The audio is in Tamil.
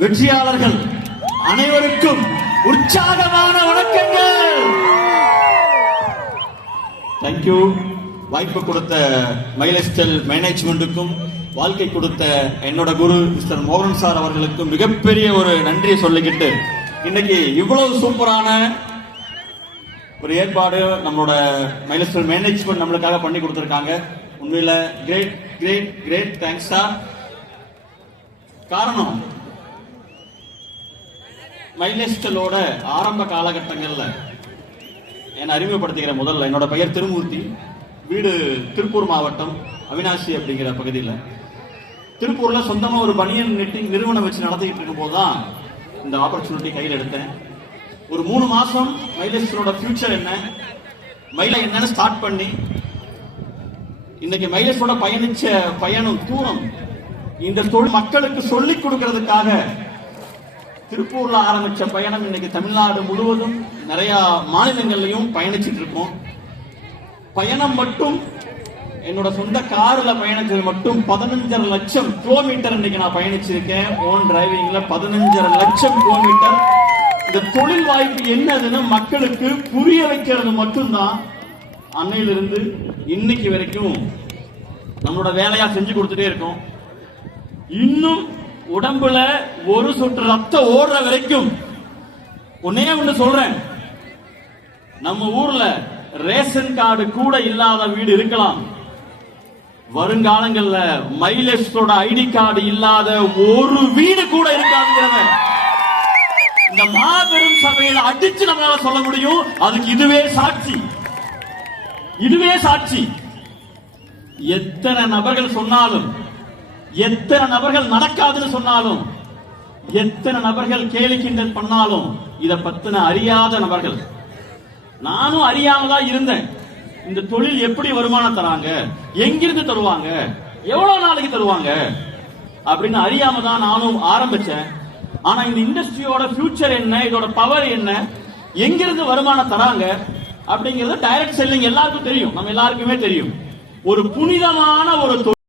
வெற்றியாளர்கள் அனைவருக்கும் உற்சாகமான வணக்கங்கள். தேங்க்யூ. வாய்ப்பு கொடுத்த மைல்ஸ்டைல் மேனேஜ்மெண்ட்டுக்கும் வாழ்க்கை கொடுத்த என்னோட குரு மிஸ்டர் மோகன் சார் அவர்களுக்கும் மிகப்பெரிய ஒரு நன்றியை சொல்லிக்கிட்டு, இன்னைக்கு இவ்வளவு சூப்பரான ஒரு ஏற்பாடு நம்மளோட மைல்ஸ்டைல் மேனேஜ்மெண்ட் நம்மளுக்காக பண்ணி கொடுத்திருக்காங்க. உண்மையில great great great thanks sir. காரணம், மைல்ஸ்டைலோட ஆரம்ப காலகட்டங்கள்ல என்னை அறிமுகப்படுத்திக்கிற முதல்ல என்னோட பெயர் திருமூர்த்தி, வீடு திருப்பூர் மாவட்டம் அவினாசி அப்படிங்கிற பகுதியில். திருப்பூர்ல சொந்தமா ஒரு பனியன் நெட்டிங் நிறுவனம் வச்சு நடத்திக்கிட்டு இருக்கும் போதுதான் இந்த ஆப்பர்ச்சுனிட்டி கையில் எடுத்தேன். ஒரு 3 மாசம் மைல்ஸ்டைலோட ஃபியூச்சர் என்ன, மயிலை என்னன்னு ஸ்டார்ட் பண்ணி இன்னைக்கு மைல்ஸ்டைலோட பயணிச்ச பயணம் தூரம் இந்த தொழில் மக்களுக்கு சொல்லிக் கொடுக்கிறதுக்காக திருப்பூர்ல ஆரம்பிச்ச பயணம் இன்னைக்கு தமிழ்நாடு முழுவதும் நிறைய மாநிலங்கள்லயும் பயணிச்சுட்டு இருக்கோம். பயணம் மட்டும் என்னோட சொந்த கார்ல பயணிச்சது மட்டும் 15.5 லட்சம் கிலோமீட்டர் இன்னைக்கு நான் பயணிச்சிருக்கேன். ஓன் டிரைவிங்ல 15.5 லட்சம் கிலோமீட்டர். இந்த தொழில் வாய்ப்பு என்னதுன்னு மக்களுக்கு புரிய வைக்கிறது மட்டும்தான் அன்னையிலிருந்து இன்னைக்கு வரைக்கும் நம்மளோட வேலையா செஞ்சு கொடுத்துட்டே இருக்கோம். இன்னும் உடம்புல ஒரு சொட்டு ரத்தம் ஓடுற வரைக்கும் ஒன்னே ஒண்ணு சொல்றேன், நம்ம ஊர்ல ரேஷன் கார்டு கூட இல்லாத வீடு இருக்கலாம், வருங்காலங்கள்ல மைலேஜோட ஐடி கார்டு இல்லாத ஒரு வீடு கூட இருக்காதுங்கிறத இந்த மாபெரும் சபையில அடிச்சு நம்மளால சொல்ல முடியும். அதுக்கு இதுவே சாட்சி, இதுவே சாட்சி. எத்தனை நபர்கள் சொன்னாலும், எத்தனை நபர்கள் நடக்காதுன்னு சொன்னாலும், எத்தனை நபர்கள் கேலி கிண்டல் பண்ணாலும், இத பத்தின அறியாத நபர்கள், நானும் அறியாமதான் இருந்தேன். இந்த தொழில் எப்படி வருமானம் தராங்க, எங்கிருந்து தருவாங்க, எவ்வளவு நாளைக்கு தருவாங்க அப்படின்னு அறியாம தான் நானும் ஆரம்பிச்சேன். ஆனா இந்த இண்டஸ்ட்ரியோட ஃபியூச்சர் என்ன, இதோட பவர் என்ன, எங்கிருந்து வருமானம் தராங்க அப்படிங்கிறது டைரக்ட் செல்லிங் எல்லாருக்கும் தெரியும், நம்ம எல்லாருக்குமே தெரியும். ஒரு புனிதமான ஒரு